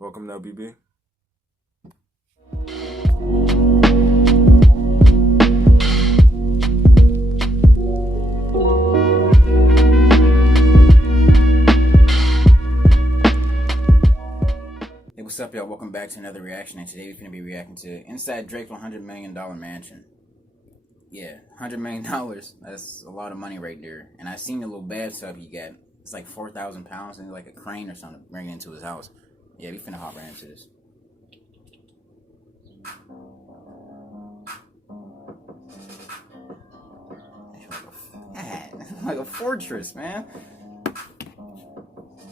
Welcome to LBB. Hey, what's up, y'all? Welcome back to another reaction, and today we're going to be reacting to Inside Drake's $100 Million Mansion. Yeah, $100 million, that's a lot of money right there. And I seen the little bathtub he got. It's like 4,000 pounds and like a crane or something bringing it into his house. Yeah, we finna hop right into this. Like a fortress, man.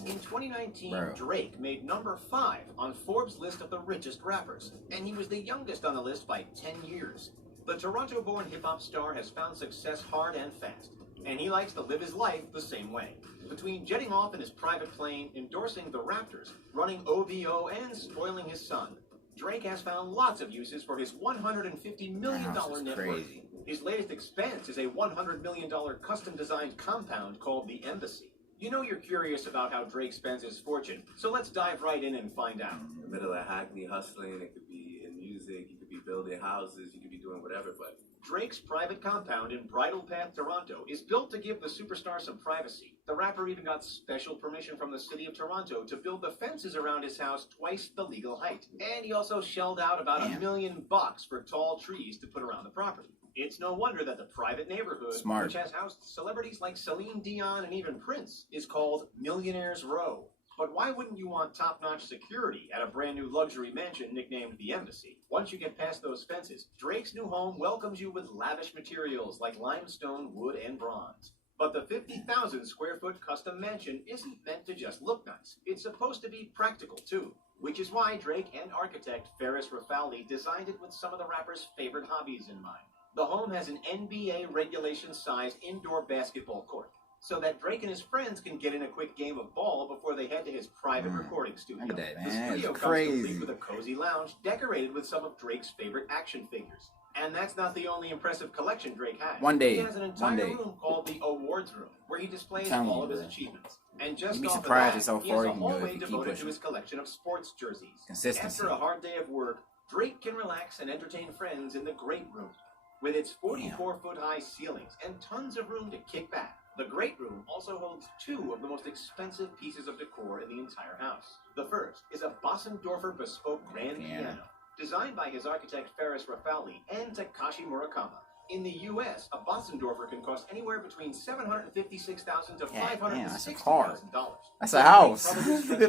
In 2019, Bro. Drake made number 5 on Forbes' list of the richest rappers, and he was the youngest on the list by 10 years. The Toronto-born hip-hop star has found success hard and fast, and he likes to live his life the same way. Between jetting off in his private plane, endorsing the Raptors, running OVO, and spoiling his son, Drake has found lots of uses for his $150 million net worth. His latest expense is a $100 million custom-designed compound called the Embassy. You know you're curious about how Drake spends his fortune, so let's dive right in and find out. In the middle of Hackney hustling, it could be in music, you could be building houses, you could be doing whatever, but Drake's private compound in Bridle Path, Toronto is built to give the superstar some privacy. The rapper even got special permission from the city of Toronto to build the fences around his house twice the legal height. And he also shelled out about $1 million for tall trees to put around the property. It's no wonder that the private neighborhood, which has housed celebrities like Celine Dion and even Prince, is called Millionaire's Row. But why wouldn't you want top-notch security at a brand new luxury mansion nicknamed the Embassy? Once you get past those fences, Drake's new home welcomes you with lavish materials like limestone, wood, and bronze. But the 50,000 square foot custom mansion isn't meant to just look nice. It's supposed to be practical too, which is why Drake and architect Ferris Rafali designed it with some of the rapper's favorite hobbies in mind. The home has an NBA regulation-sized indoor basketball court, so that Drake and his friends can get in a quick game of ball before they head to his private recording studio. Look at that, The man. studio It's comes crazy. complete with a cozy lounge decorated with some of Drake's favorite action figures. And that's not the only impressive collection Drake has. One day. He has an entire room called the Awards Room, where he displays all of his achievements. And just You'd be off of surprised that, at how he far has you a can go if hallway you keep devoted to pushing. his collection of sports jerseys. Consistency. After a hard day of work, Drake can relax and entertain friends in the Great Room. With its 44-foot-high ceilings and tons of room to kick back, the Great Room also holds 2 of the most expensive pieces of decor in the entire house. The first is a Bossendorfer bespoke grand piano, designed by his architect Ferris Rafali and Takashi Murakami. In the U.S., a Bossendorfer can cost anywhere between $756,000 to $560,000. That's a house.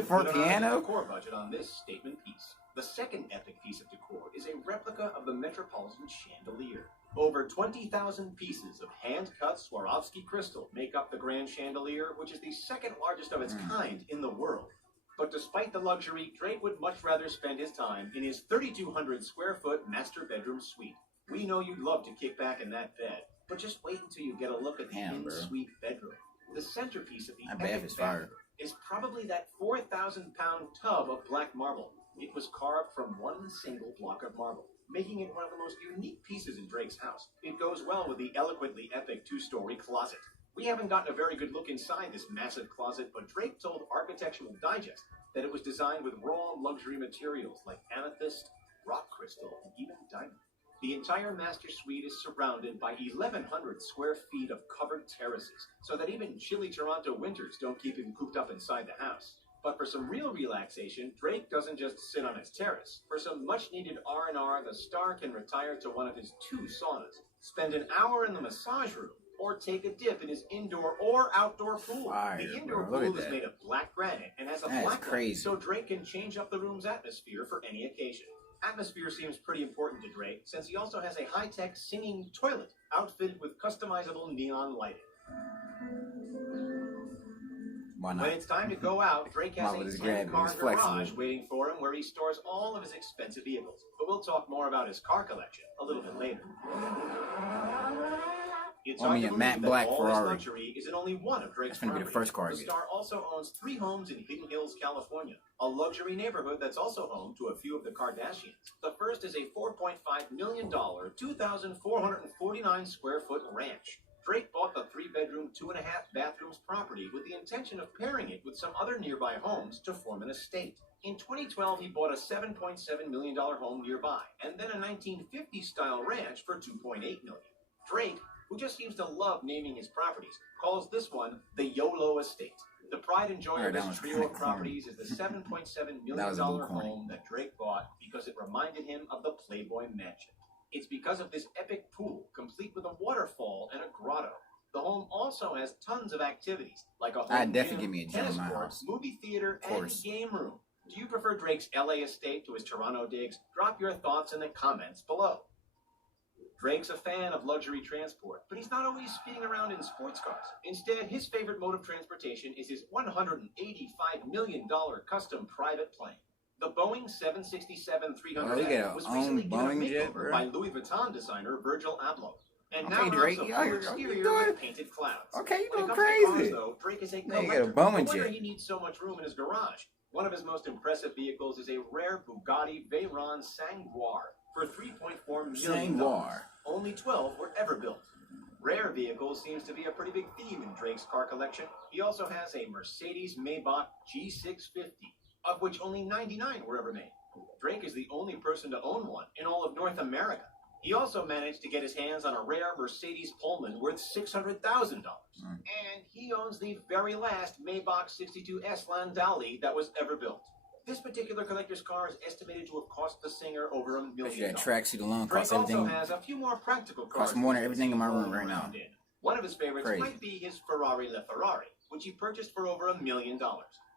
For a piano? Decor budget on this statement piece. The second epic piece of decor is a replica of the Metropolitan chandelier. Over 20,000 pieces of hand-cut Swarovski crystal make up the grand chandelier, which is the second largest of its kind in the world. But despite the luxury, Drake would much rather spend his time in his 3,200 square foot master bedroom suite. We know you'd love to kick back in that bed, but just wait until you get a look at the in-suite bedroom. The centerpiece of the epic bedroom is probably that 4,000-pound tub of black marble. It was carved from one single block of marble, making it one of the most unique pieces in Drake's house. It goes well with the eloquently epic 2-story closet. We haven't gotten a very good look inside this massive closet, but Drake told Architectural Digest that it was designed with raw luxury materials like amethyst, rock crystal, and even diamond. The entire master suite is surrounded by 1,100 square feet of covered terraces, so that even chilly Toronto winters don't keep him cooped up inside the house. But for some real relaxation, Drake doesn't just sit on his terrace. For some much-needed R&R, the star can retire to one of his 2 saunas, spend an hour in the massage room, or take a dip in his indoor or outdoor pool. The indoor pool is made of black granite and has a black light, so Drake can change up the room's atmosphere for any occasion. Atmosphere seems pretty important to Drake, since he also has a high-tech singing toilet outfitted with customizable neon lighting. Why not? When it's time to go out, Drake has a 10-car garage waiting for him where he stores all of his expensive vehicles. But we'll talk more about his car collection a little bit later. It's hard to believe that all this luxury is in only one of Drake's properties. The star also owns 3 homes in Hidden Hills, California, a luxury neighborhood that's also home to a few of the Kardashians. The first is a $4.5 million, 2,449 square foot ranch. Drake bought the 3-bedroom, 2.5-bathrooms property with the intention of pairing it with some other nearby homes to form an estate. In 2012, he bought a $7.7 million home nearby, and then a 1950s-style ranch for $2.8 million. Drake, who just seems to love naming his properties, calls this one the YOLO Estate. The pride and joy of this trio of properties is the $7.7 million home that Drake bought because it reminded him of the Playboy Mansion. It's because of this epic pool, complete with a waterfall and a grotto. The home also has tons of activities, like a home gym, tennis courts, movie theater, and game room. Do you prefer Drake's LA estate to his Toronto digs? Drop your thoughts in the comments below. Drake's a fan of luxury transport, but he's not always speeding around in sports cars. Instead, his favorite mode of transportation is his $185 million custom private plane. The Boeing 767-300F was recently given a makeover by Louis Vuitton designer Virgil Abloh. And now Drake, a full exterior with painted clouds. Okay, you doing crazy. Cars, though, Drake is a collector. No wonder he needs so much room in his garage. One of his most impressive vehicles is a rare Bugatti Veyron Sanguar for $3.4 million. Only 12 were ever built. Rare vehicles seems to be a pretty big theme in Drake's car collection. He also has a Mercedes Maybach G650, of which only 99 were ever made. Drake is the only person to own one in all of North America. He also managed to get his hands on a rare Mercedes Pullman worth $600,000. And he owns the very last Maybach 62S Landaulet that was ever built. This particular collector's car is estimated to have cost the singer over $1 million. That tracksuit alone costs Drake everything. also has a few more practical cars. Costs more than everything in my room right now. One of his favorites might be his Ferrari LaFerrari, which he purchased for over $1 million.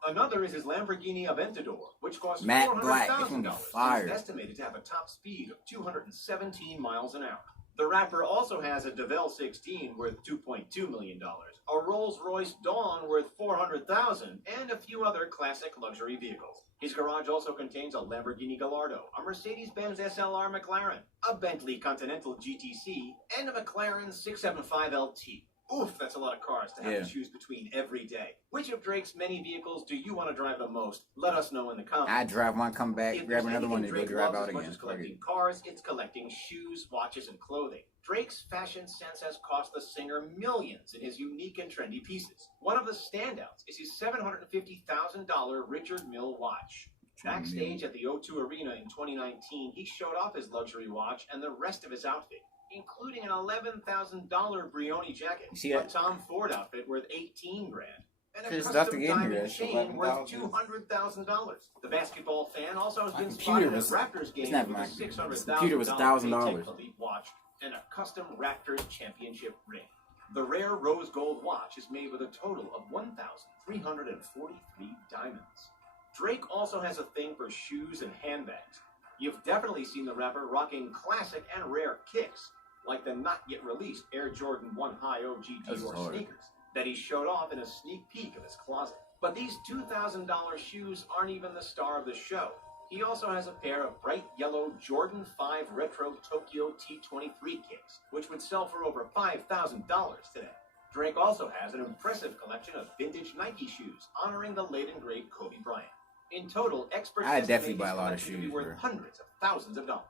Another is his Lamborghini Aventador, which costs $400,000. It's estimated to have a top speed of 217 miles an hour. The rapper also has a DeVille 16 worth $2.2 million, a Rolls-Royce Dawn worth $400,000, and a few other classic luxury vehicles. His garage also contains a Lamborghini Gallardo, a Mercedes-Benz SLR McLaren, a Bentley Continental GTC, and a McLaren 675LT. Oof, that's a lot of cars to have to choose between every day. Which of Drake's many vehicles do you want to drive the most? Let us know in the comments. I drive one, come back, grab another one, and go drive out again. As much as collecting cars, it's collecting shoes, watches, and clothing. Drake's fashion sense has cost the singer millions in his unique and trendy pieces. One of the standouts is his $750,000 Richard Mille watch. Backstage at the O2 Arena in 2019, he showed off his luxury watch and the rest of his outfit, including an $11,000 Brioni jacket, a Tom Ford outfit worth $18,000, and a custom diamond chain worth $200,000. The basketball fan also has been spotted at Raptors game with a $600,000 Elite watch and a custom Raptors championship ring. The rare rose gold watch is made with a total of 1,343 diamonds. Drake also has a thing for shoes and handbags. You've definitely seen the rapper rocking classic and rare kicks, like the not-yet-released Air Jordan 1 High OG Dior sneakers that he showed off in a sneak peek of his closet. But these $2,000 shoes aren't even the star of the show. He also has a pair of bright yellow Jordan 5 Retro Tokyo T23 kicks, which would sell for over $5,000 today. Drake also has an impressive collection of vintage Nike shoes honoring the late and great Kobe Bryant. In total, experts definitely buy a lot of shoes, to be worth hundreds of thousands of dollars.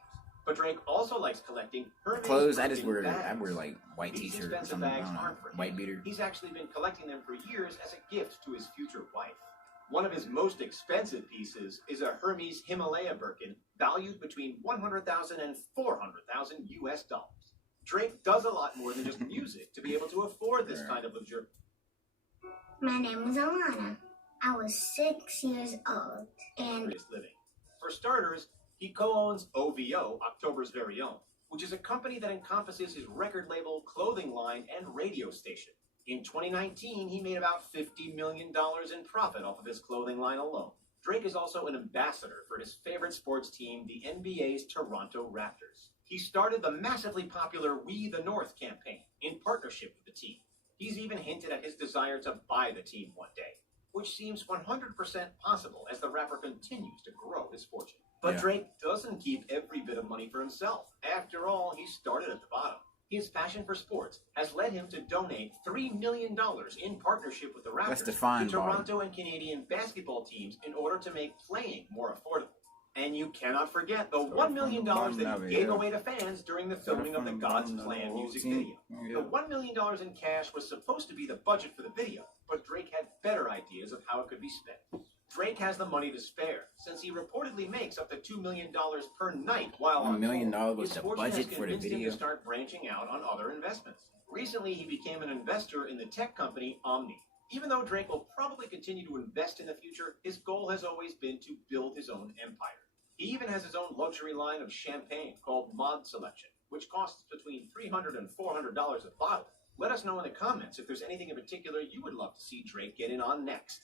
But Drake also likes collecting Hermes clothes. I wear like white t-shirt or something. Bags aren't for him. White beater. He's actually been collecting them for years as a gift to his future wife. One of his most expensive pieces is a Hermes Himalaya Birkin, valued between $100,000 and $400,000 US. Drake does a lot more than just music to be able to afford this kind of luxury. My name is Alana. I was 6 years old and living. For starters, he co-owns OVO, October's Very Own, which is a company that encompasses his record label, clothing line, and radio station. In 2019, he made about $50 million in profit off of his clothing line alone. Drake is also an ambassador for his favorite sports team, the NBA's Toronto Raptors. He started the massively popular We the North campaign in partnership with the team. He's even hinted at his desire to buy the team one day, which seems 100% possible as the rapper continues to grow his fortune. But Drake doesn't keep every bit of money for himself. After all, he started at the bottom. His passion for sports has led him to donate $3 million in partnership with the Raptors to Toronto and Canadian basketball teams in order to make playing more affordable. And you cannot forget the $1 million that he gave away to fans during the filming of the God's Plan music video. The $1 million in cash was supposed to be the budget for the video, but Drake had better ideas of how it could be spent. Drake has the money to spare, since he reportedly makes up to $2 million per night while on $1 million tour. was His the fortune budget has for the convinced him video. to start branching out on other investments. Recently, he became an investor in the tech company Omni. Even though Drake will probably continue to invest in the future, his goal has always been to build his own empire. He even has his own luxury line of champagne called Mod Selection, which costs between $300 and $400 a bottle. Let us know in the comments if there's anything in particular you would love to see Drake get in on next.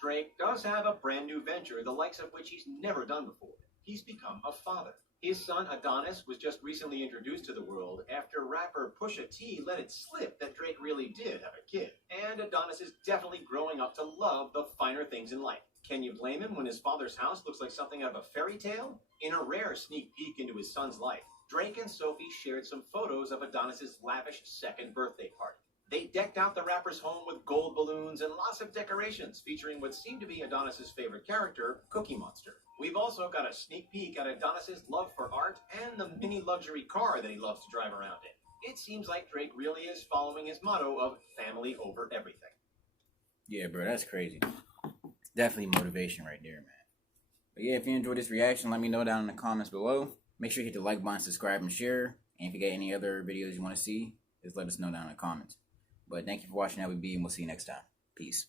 Drake does have a brand new venture, the likes of which he's never done before. He's become a father. His son Adonis was just recently introduced to the world after rapper Pusha T let it slip that Drake really did have a kid. And Adonis is definitely growing up to love the finer things in life. Can you blame him when his father's house looks like something out of a fairy tale? In a rare sneak peek into his son's life, Drake and Sophie shared some photos of Adonis's lavish second birthday party. They decked out the rapper's home with gold balloons and lots of decorations featuring what seemed to be Adonis's favorite character, Cookie Monster. We've also got a sneak peek at Adonis's love for art and the mini luxury car that he loves to drive around in. It seems like Drake really is following his motto of family over everything. Yeah, bro, that's crazy. Definitely motivation right there, man. But yeah, if you enjoyed this reaction, let me know down in the comments below. Make sure you hit the like button, subscribe, and share. And if you got any other videos you want to see, just let us know down in the comments. But thank you for watching LBB, and we'll see you next time. Peace.